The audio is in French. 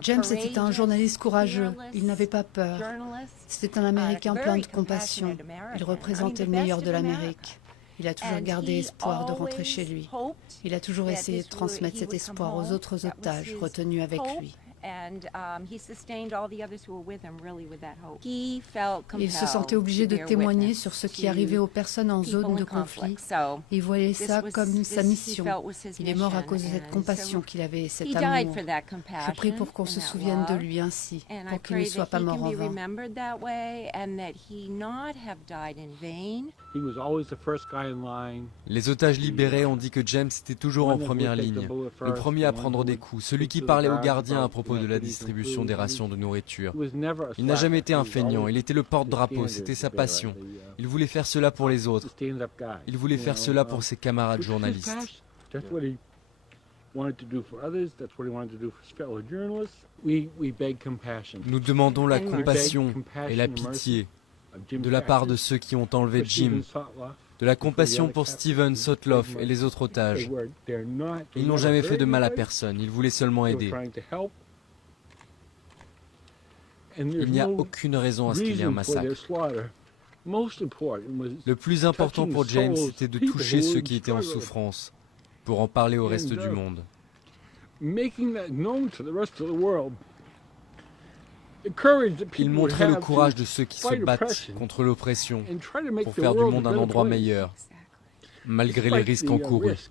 James était un journaliste courageux, il n'avait pas peur. C'était un Américain plein de compassion. Il représentait le meilleur de l'Amérique. Il a toujours gardé espoir de rentrer chez lui. Il a toujours essayé de transmettre cet espoir aux autres otages retenus avec lui. Il se sentait obligé de témoigner sur ce qui arrivait aux personnes en zone de conflit. Il voyait ça comme sa mission. Il est mort à cause de cette compassion qu'il avait et cet amour. Je prie pour qu'on se souvienne de lui ainsi, pour qu'il ne soit pas mort en vain. Les otages libérés ont dit que James était toujours en première ligne, le premier à prendre des coups, celui qui parlait aux gardiens à propos de la distribution des rations de nourriture. Il n'a jamais été un feignant, il était le porte-drapeau, c'était sa passion. Il voulait faire cela pour les autres. Il voulait faire cela pour ses camarades journalistes. Nous demandons la compassion et la pitié de la part de ceux qui ont enlevé Jim, de la compassion pour Steven Sotloff et les autres otages. Ils n'ont jamais fait de mal à personne, ils voulaient seulement aider. Il n'y a aucune raison à ce qu'il y ait un massacre. Le plus important pour James, c'était de toucher ceux qui étaient en souffrance, pour en parler au reste du monde. Il montrait le courage de ceux qui se battent contre l'oppression pour faire du monde un endroit meilleur, malgré les risques encourus.